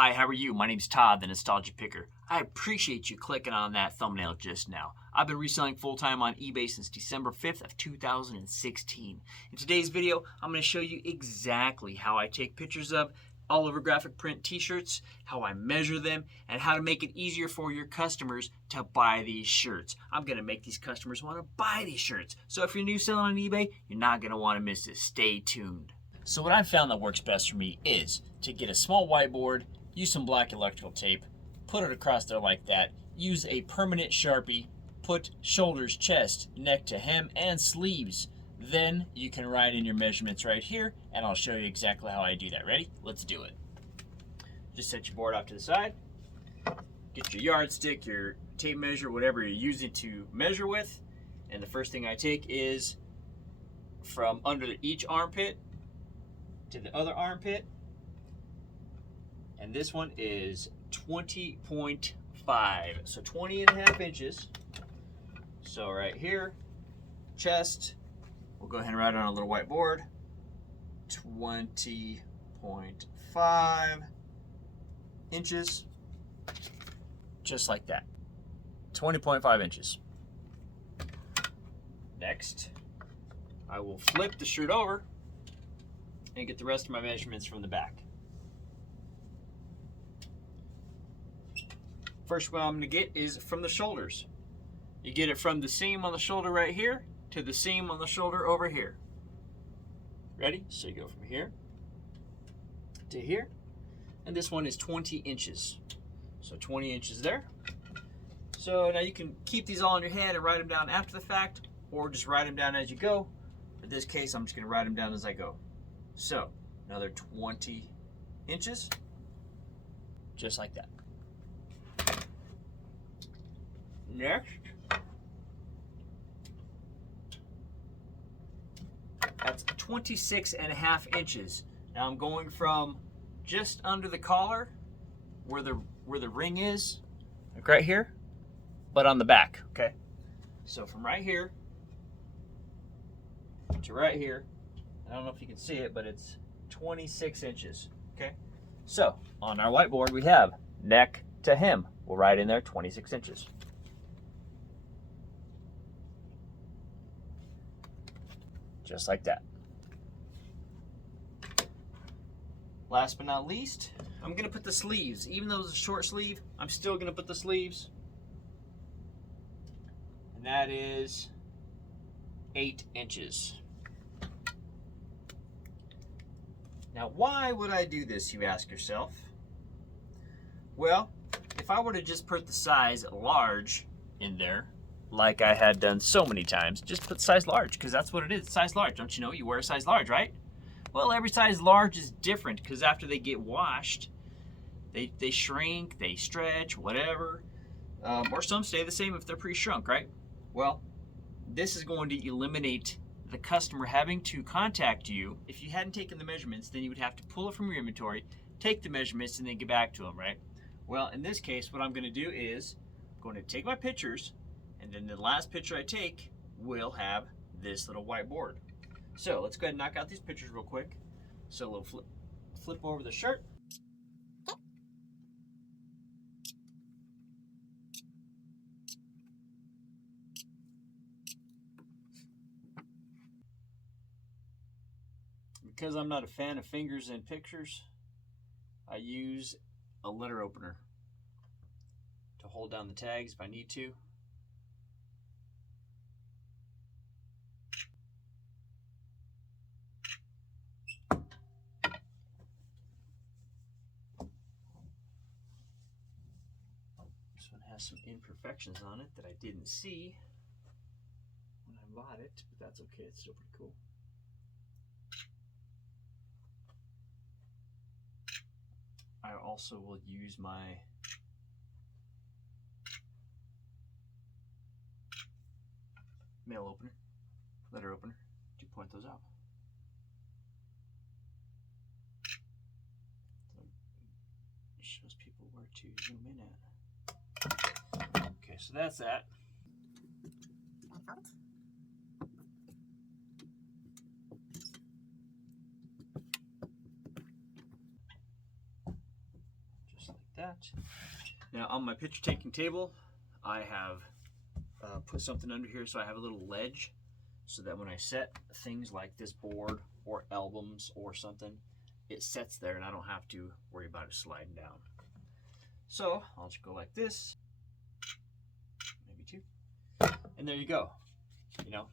Hi, how are you? My name's Todd, the Nostalgia Picker. I appreciate you clicking on that thumbnail just now. I've been reselling full-time on eBay since December 5th of 2016. In today's video, I'm going to show you exactly how I take pictures of all over graphic print t-shirts, how I measure them, and how to make it easier for your customers to buy these shirts. I'm going to make these customers want to buy these shirts. So if you're new selling on eBay, you're not going to want to miss this. Stay tuned. So what I've found that works best for me is to get a small whiteboard, use some black electrical tape, put it across there like that, use a permanent Sharpie, put shoulders, chest, neck to hem, and sleeves. Then you can write in your measurements right here, and I'll show you exactly how I do that. Ready? Let's do it. Just set your board off to the side, get your yardstick, your tape measure, whatever you're using to measure with, and the first thing I take is from under each armpit to the other armpit, and this one is 20.5, so 20 and a half inches. So right here, chest, we'll go ahead and write it on a little whiteboard, 20.5 inches, just like that, 20.5 inches. Next, I will flip the shirt over and get the rest of my measurements from the back. First one I'm going to get is from the shoulders. You get it from the seam on the shoulder right here to the seam on the shoulder over here. Ready? So you go from here to here, and this one is 20 inches. So 20 inches there. So now you can keep these all in your head and write them down after the fact, or just write them down as you go. In this case, I'm just going to write them down as I go. So another 20 inches, just like that. Next, that's 26 and a half inches. Now I'm going from just under the collar, where the ring is, like right here, but on the back, okay? So from right here to right here, I don't know if you can see it, but it's 26 inches, okay? So on our whiteboard, we have neck to hem. We'll write in there 26 inches. Just like that. Last but not least, I'm gonna put the sleeves. Even though it's a short sleeve, I'm still gonna put the sleeves. And that is 8 inches. Now, why would I do this, you ask yourself? Well, if I were to just put the size large in there, like I had done so many times, just put size large, because that's what it is, size large. Don't you know you wear a size large, right? Well, every size large is different, because after they get washed, they shrink, they stretch, whatever, or some stay the same if they're pre-shrunk, right? Well, this is going to eliminate the customer having to contact you. If you hadn't taken the measurements, then you would have to pull it from your inventory, take the measurements, and then get back to them, right? Well, in this case, what I'm going to do is I'm going to take my pictures, and then the last picture I take will have this little whiteboard. So let's go ahead and knock out these pictures real quick. So we'll flip over the shirt. Because I'm not a fan of fingers in pictures, I use a letter opener to hold down the tags if I need to. This one has some imperfections on it that I didn't see when I bought it, but that's okay, it's still pretty cool. I also will use my mail opener, letter opener, to point those out. So it shows people where to zoom in at. Okay, so that's that. that. Now on my picture taking table, I have put something under here so I have a little ledge so that when I set things like this board or albums or something, it sets there and I don't have to worry about it sliding down. So I'll just go like this, maybe two, and there you go. You know,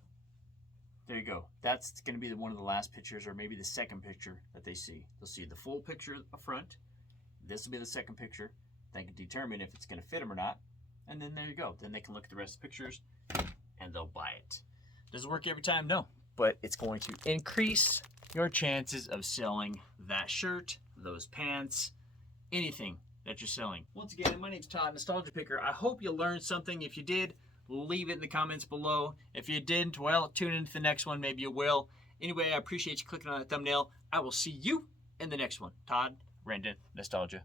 there you go. That's going to be one of the last pictures, or maybe the second picture that they see. They'll see the full picture up front. This will be the second picture. They can determine if it's going to fit them or not. And then there you go. Then they can look at the rest of the pictures and they'll buy it. Does it work every time? No. But it's going to increase your chances of selling that shirt, those pants, anything that you're selling. Once again, my name's Todd, Nostalgia Picker. I hope you learned something. If you did, leave it in the comments below. If you didn't, well, tune into the next one. Maybe you will. Anyway, I appreciate you clicking on that thumbnail. I will see you in the next one. Todd Rendon, Nostalgia